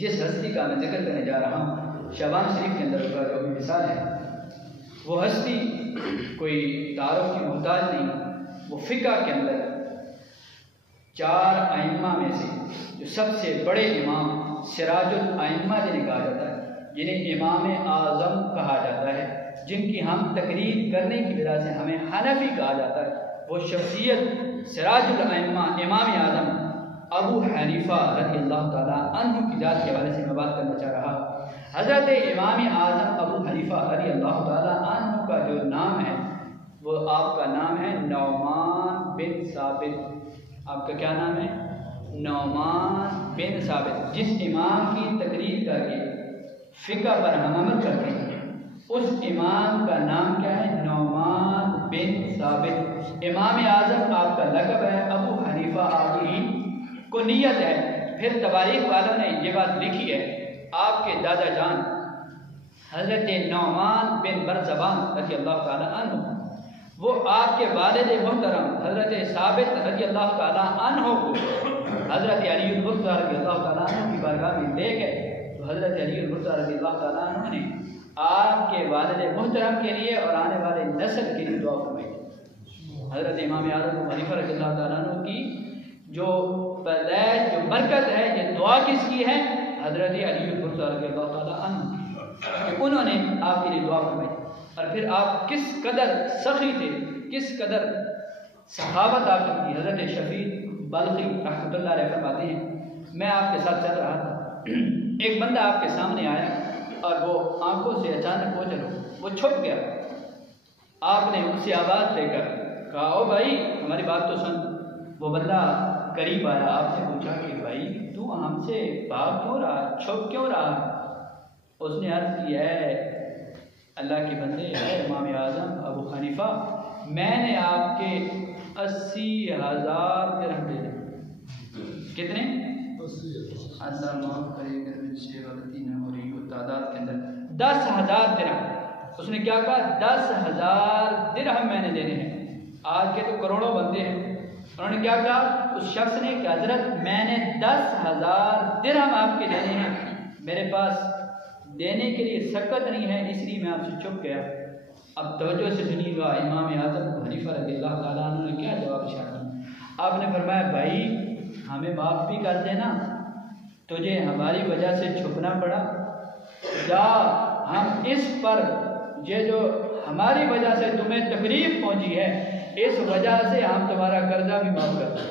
جس ہستی کا میں ذکر کرنے جا رہا ہوں شعبان شریف کے اندر کا جو مثال ہے، وہ ہستی کوئی تعارف کی محتاج نہیں، وہ فقہ کے اندر 4 ائمہ میں سے جو سب سے بڑے امام سراج الائمہ جنہیں کہا جاتا ہے، جنہیں امام اعظم کہا جاتا ہے، جن کی ہم تقریر کرنے کی وجہ سے ہمیں حنفی کہا جاتا ہے، وہ شخصیت سراج الائمہ امام اعظم ابو حنیفہ رضی اللہ تعالیٰ عنہ کی ذات کے حوالے سے میں بات کرنا چاہ رہا ہوں۔ حضرت امام اعظم ابو حنیفہ رضی اللہ تعالیٰ عنہ کا جو نام ہے وہ آپ کا نام ہے نعمان بن ثابت۔ آپ کا کیا نام ہے؟ نعمان بن ثابت۔ جس امام کی تقریر کر کے فقہ پر ہم عمل کرتے ہیں اس امام کا نام کیا ہے؟ نعمان بن ثابت۔ امام اعظم آپ کا لقب ہے، ابو حنیفہ آپ کی کنیت ہے۔ پھر تواریخ والوں نے یہ بات لکھی ہے، آپ کے دادا جان حضرت نعمان بن مرزبان رضی اللہ تعالیٰ عنہ وہ آپ کے والد محترم حضرت ثابت رضی اللہ تعالیٰ عنہ کو حضرت علی المرتضیٰ رضی اللہ تعالیٰ عنہ کی بارگاہ میں لے گئے، تو حضرت علی المرتضیٰ رضی اللہ تعالیٰ عنہ نے آپ کے والد محترم کے لیے اور آنے والے نسل کے لیے دعا فرمائی۔ حضرت امام اعظم ابو حنیفہ رضی اللہ تعالیٰ عنہ کی جو پیدائش جو برکت ہے، یہ دعا کس کی ہے؟ حضرت علی المرتضیٰ رضی اللہ تعالیٰ عنہ کہ انہوں نے آپ کے لیے دعا فرمائی۔ اور پھر آپ کس قدر سخی تھے، کس قدر سخاوت آپ کی تھی۔ حضرت شفیع بلخی رحمۃ اللہ علیہ فرماتے ہیں میں آپ کے ساتھ چل رہا تھا، ایک بندہ آپ کے سامنے آیا اور وہ آنکھوں سے اچانک وہ چھپ گیا۔ آپ نے اس سے آواز دے کر کہا او بھائی ہماری بات تو سن۔ وہ بندہ قریب آیا، آپ سے پوچھا کہ بھائی تو ہم سے بھاگ کیوں رہا، چھپ کیوں رہا؟ اس نے عرض کی ہے اللہ کے بندے ہے امام اعظم ابو حنیفہ، میں نے آپ کے 80,000 درہم دے دے۔ کتنے؟ 80,000۔ اللہ معاف کرے اگر مجھ سے غلطی نہ ہو رہی ہو تعداد کے اندر 10,000 درہم۔ اس نے کیا کہا؟ 10,000 درہم میں نے دینے ہیں۔ آج کے تو کروڑوں بندے ہیں۔ انہوں نے کیا کہا اس شخص نے کہ حضرت میں نے 10,000 درہم آپ کے دینے ہیں، میرے پاس دینے کے لیے سکت نہیں ہے، اس لیے میں آپ سے چھپ گیا۔ اب توجہ سے سنیے گا امام اعظم ابو حنیفہ رضی اللہ تعالیٰ عنہ نے کیا جواب ارشاد کیا۔ آپ نے فرمایا بھائی ہمیں معاف بھی کر دینا، تجھے ہماری وجہ سے چھپنا پڑا، یا ہم اس پر یہ جو ہماری وجہ سے تمہیں تکلیف پہنچی ہے اس وجہ سے ہم تمہارا قرضہ بھی معاف کر دیں۔